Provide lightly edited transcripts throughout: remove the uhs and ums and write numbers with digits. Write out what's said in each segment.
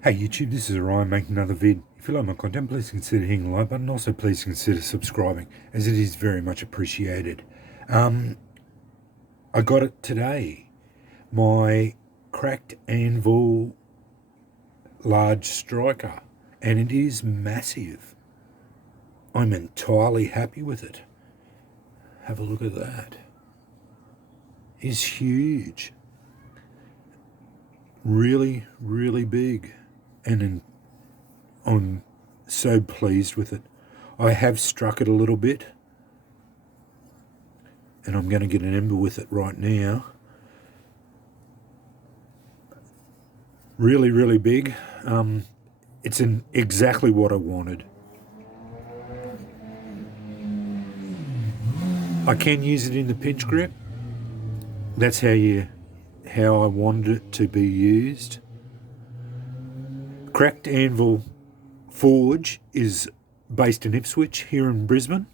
Hey YouTube, this is Orion making another vid. If you like my content, please consider hitting the like button. Also, please consider subscribing, as it is very much appreciated. I got it today. My Cracked Anvil large striker, and it is massive. I'm entirely happy with it. Have a look at that. It's huge. Really, really big. And I'm so pleased with it. I have struck it a little bit, and I'm going to get an ember with it right now. Really, really big. It's exactly what I wanted. I can use it in the pinch grip. That's how I wanted it to be used. Cracked Anvil Forge is based in Ipswich here in Brisbane.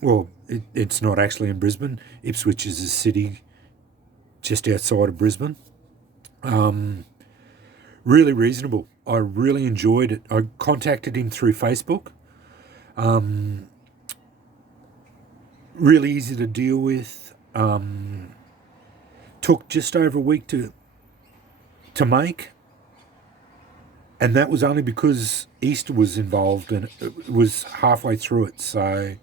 Well, it's not actually in Brisbane. Ipswich is a city just outside of Brisbane. Really reasonable. I really enjoyed it. I contacted him through Facebook. Really easy to deal with. Took just over a week to make, and that was only because Easter was involved and it was halfway through it. So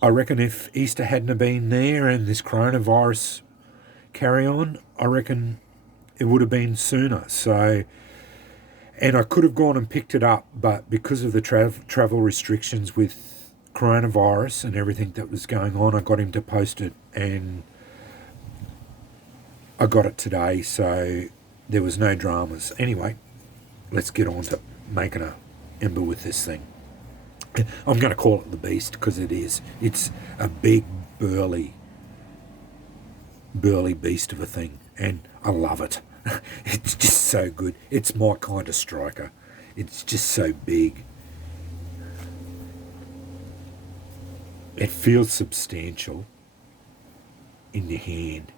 I reckon if Easter hadn't have been there and this coronavirus carry on, I reckon it would have been sooner. So, and I could have gone and picked it up, but because of the travel restrictions with coronavirus and everything that was going on, I got him to post it, and I got it today, so there was no dramas. Anyway, let's get on to making a ember with this thing. I'm going to call it the Beast because it is. It's a big, burly beast of a thing, and I love it. It's just so good. It's my kind of striker. It's just so big. It feels substantial in your hand.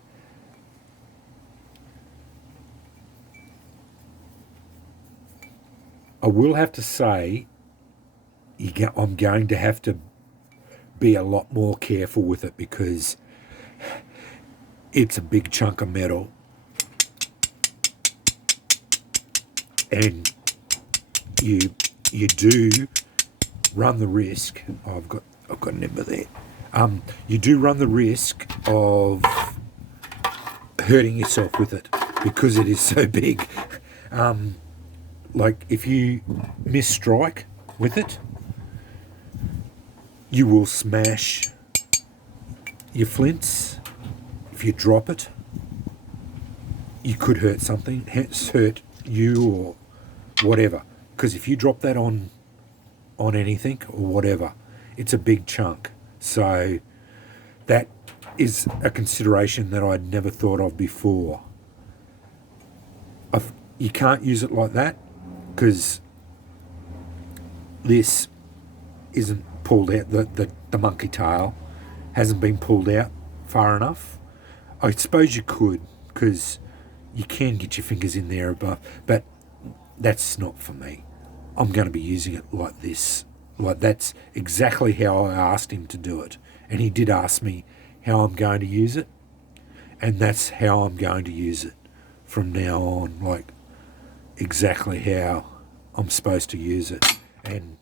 I will have to say, I'm going to have to be a lot more careful with it because it's a big chunk of metal, and you do run the risk. Oh, I've got an ember there. You do run the risk of hurting yourself with it because it is so big. Like if you miss strike with it, you will smash your flints. If you drop it, you could hurt something, hurt you or whatever. Because if you drop that on anything or whatever, it's a big chunk. So that is a consideration that I'd never thought of before. You can't use it like that because this isn't pulled out. The monkey tail hasn't been pulled out far enough. I suppose you could, because you can get your fingers in there above, but that's not for me. I'm going to be using it like this. Like that's exactly how I asked him to do it. And he did ask me how I'm going to use it, and that's how I'm going to use it from now on, like exactly how I'm supposed to use it. And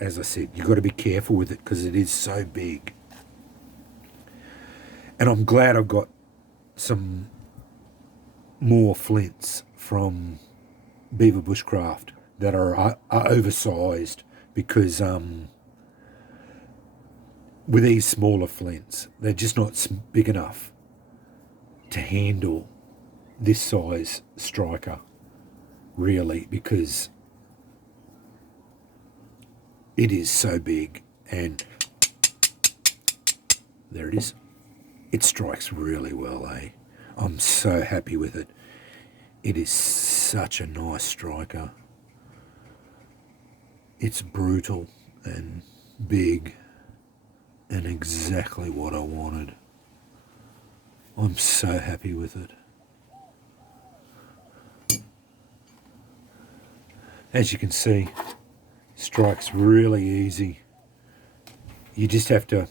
as I said, you've got to be careful with it because it is so big. And I'm glad I've got some more flints from Beaver Bushcraft that are oversized, because with these smaller flints, they're just not big enough to handle this size striker, really, because it is so big. And there it is. It strikes really well, eh? I'm so happy with it. It is such a nice striker. It's brutal and big and exactly what I wanted. I'm so happy with it. As you can see, strikes really easy. You just have to,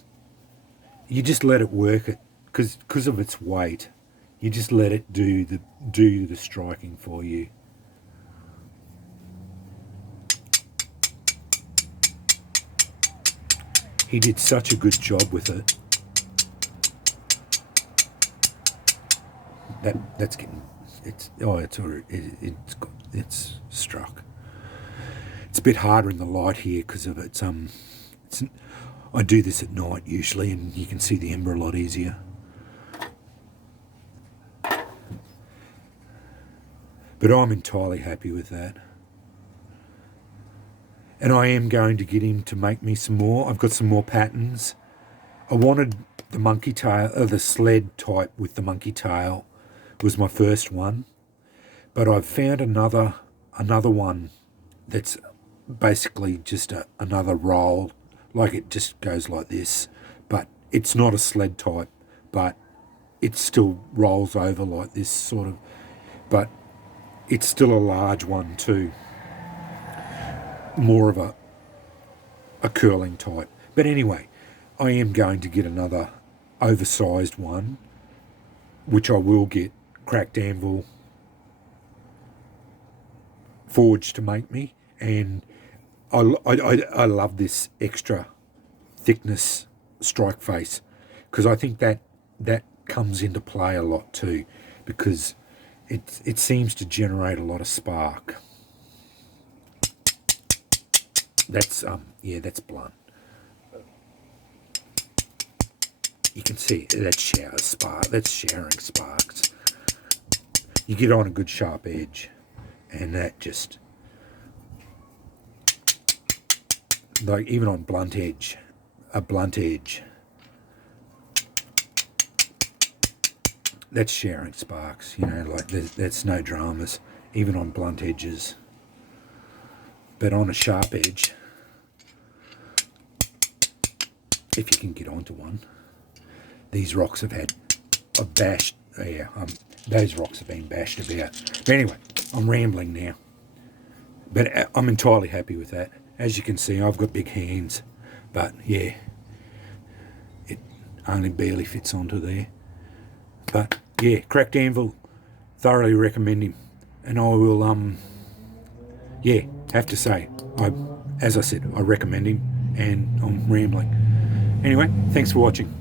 you just let it work it, because of its weight. You just let it do the striking for you. He did such a good job with it. That's getting, it's struck. It's a bit harder in the light here because of its I do this at night usually, and you can see the ember a lot easier. But I'm entirely happy with that. And I am going to get him to make me some more. I've got some more patterns. I wanted the monkey tail, the sled type with the monkey tail was my first one. But I've found another one that's basically just another roll. Like it just goes like this. But it's not a sled type, but it still rolls over like this sort of. But it's still a large one too. More of a curling type. But anyway, I am going to get another oversized one, which I will get Cracked Anvil Forge to make me. And I love this extra thickness strike face, because I think that comes into play a lot too, because it seems to generate a lot of spark. That's that's blunt. You can see that that's showering sparks. You get on a good sharp edge, and that just, like even on a blunt edge, that's showering sparks, like that's no dramas, even on blunt edges. But on a sharp edge, if you can get onto one, these rocks have had a bashed, those rocks have been bashed about. But anyway, I'm rambling now. But I'm entirely happy with that. As you can see, I've got big hands, but yeah, it only barely fits onto there. But yeah, Cracked Anvil, thoroughly recommend him. And I will, have to say, as I said, I recommend him, and I'm rambling. Anyway, thanks for watching.